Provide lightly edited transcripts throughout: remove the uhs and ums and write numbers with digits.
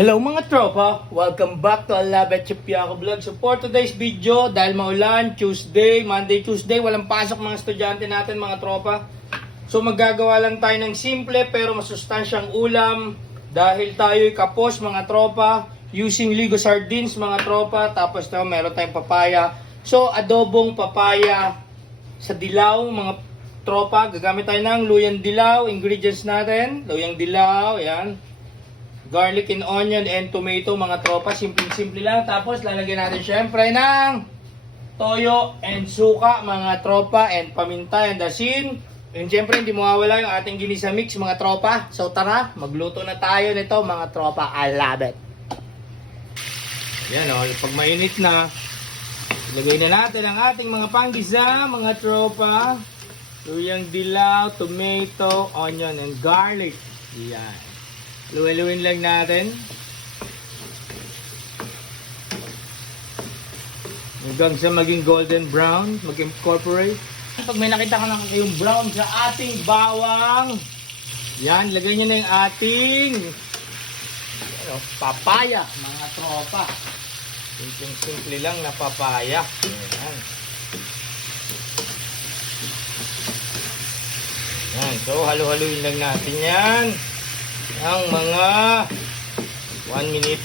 Hello mga tropa! Welcome back to Alabet Chipiaco Vlog. So for today's video, dahil maulan, Monday, Tuesday, walang pasok mga estudyante natin mga tropa. So maggagawa lang tayo ng simple pero masustansyang ulam dahil tayo'y kapos mga tropa using Ligo Sardines mga tropa. Tapos meron tayong papaya. So adobong papaya sa dilaw mga tropa. Gagamit tayo ng luyang dilaw. Ingredients natin, luyang dilaw, yan. Garlic and onion and tomato mga tropa. Simple-simple lang. Tapos lalagyan natin syempre ng toyo and suka mga tropa and paminta and asin. And syempre hindi mawawala yung ating ginisa mix mga tropa. So tara, magluto na tayo nito mga tropa. I love it. Yan o, pag mainit na, ilagay na natin ang ating mga panggisa mga tropa. Luyang dilaw, tomato, onion and garlic. Yan. Luwaluin lang natin. Hanggang sa maging golden brown, mag-incorporate. Pag may nakita ka na yung brown sa ating bawang, yan, lagay nyo na yung ating papaya, mga tropa. Simple lang na papaya. Yan. Yan, so halo-haluin lang natin yan. Ang mga 1 minute.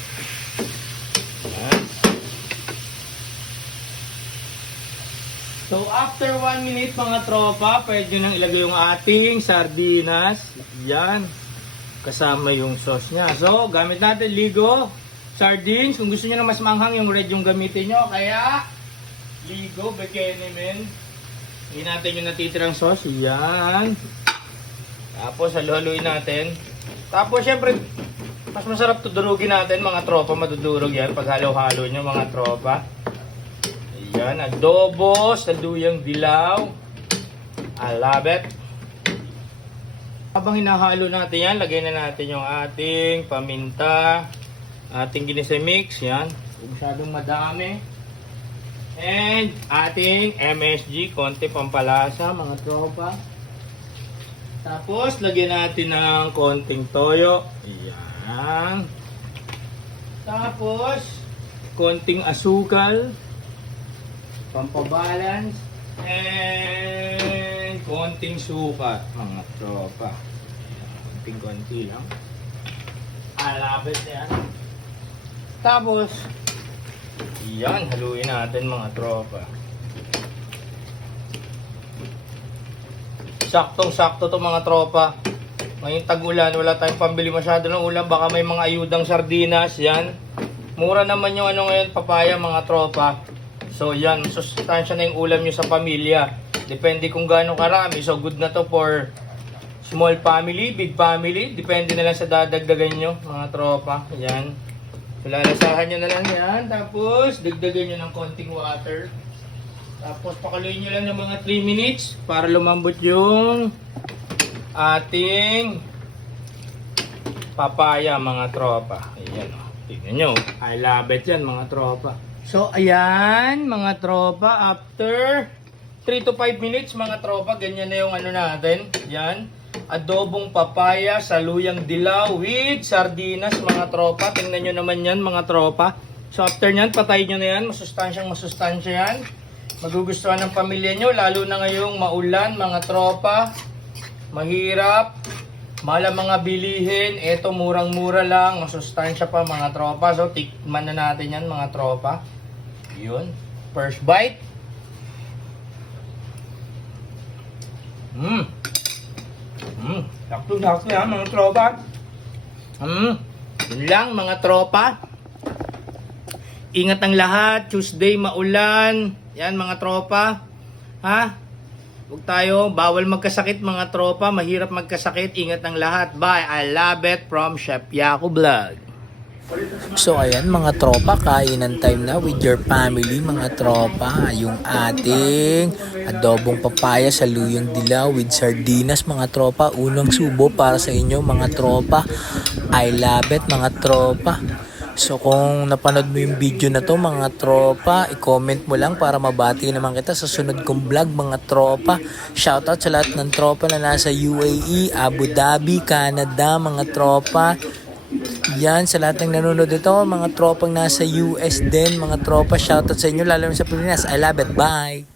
Ayan. So after 1 minute mga tropa, pwede nang ilagay yung ating sardinas. Yan. Kasama yung sauce nya. So gamit natin Ligo Sardines. Kung gusto nyo na mas manghang yung red yung gamitin nyo. Kaya Ligo Bekenemen. Hindi natin yung natitirang sauce. Yan. Tapos halo-haluin natin. Tapos syempre, mas masarap tudurugin natin mga tropa, madudurog yan pag halo-halo nyo mga tropa. Ayan, adobo sa luyang dilaw. I love it. Habang hinahalo natin yan, lagay na natin yung ating paminta, ating ginisa mix, yan. Masyadong madami. And ating MSG, konti pampalasa mga tropa. Tapos, lagyan natin ng konting toyo. Ayan. Tapos, konting asukal. Pampabalance. And konting suka, mga tropa. Konting-konti lang. Alabit yan. Tapos, yan, haluin natin mga tropa. Saktong-sakto to mga tropa. Ngayong tag-ulan, wala tayong pambili masyado ng ulam. Baka may mga ayudang sardinas. Yan. Mura naman yung ngayon, papaya mga tropa. So yan, sustansya na yung ulam nyo sa pamilya. Depende kung gaano karami. So good na to for small family, big family. Depende na lang sa dadagdagan nyo mga tropa. Yan. So lalasahan nyo na lang yan. Tapos dagdagan nyo ng konting water. Tapos pakaluin nyo lang ng mga 3 minutes para lumambot yung ating papaya mga tropa. Ayan o. Tignan nyo. I love it yan mga tropa. So ayan mga tropa. After 3 to 5 minutes mga tropa. Ganyan na yung ano natin. Yan. Adobong papaya sa luyang dilaw with sardinas mga tropa. Tingnan nyo naman yan mga tropa. So after nyan, patayin nyo na yan. Masustansya yan. Magugustuhan ng pamilya nyo, lalo na ngayong maulan, mga tropa. Mahirap. Mahal ang mga bilihin. Ito, murang-mura lang. Masustansya pa, mga tropa. So, tikman na natin yan, mga tropa. Yun. First bite. Sakto-sakto yan, mga tropa. Yun lang, mga tropa. Ingat ang lahat. Tuesday, maulan. Yan mga tropa. Ha? Huwag tayo. Bawal magkasakit mga tropa. Mahirap magkasakit. Ingat ang lahat. Bye. I love it from Chef Yaco Vlog. So ayan mga tropa, kainan time na with your family mga tropa. Yung ating adobong papaya sa luyang dilaw with sardinas mga tropa. Unang subo para sa inyo mga tropa. I love it mga tropa. So kung napanood mo yung video na to mga tropa, i-comment mo lang para mabati naman kita sa sunod kong vlog mga tropa. Shoutout sa lahat ng tropa na nasa UAE, Abu Dhabi, Canada mga tropa. Yan, sa lahat ng nanonood ito, mga tropang nasa US din, mga tropa, shoutout sa inyo, lalo na sa Pilipinas. I love it. Bye!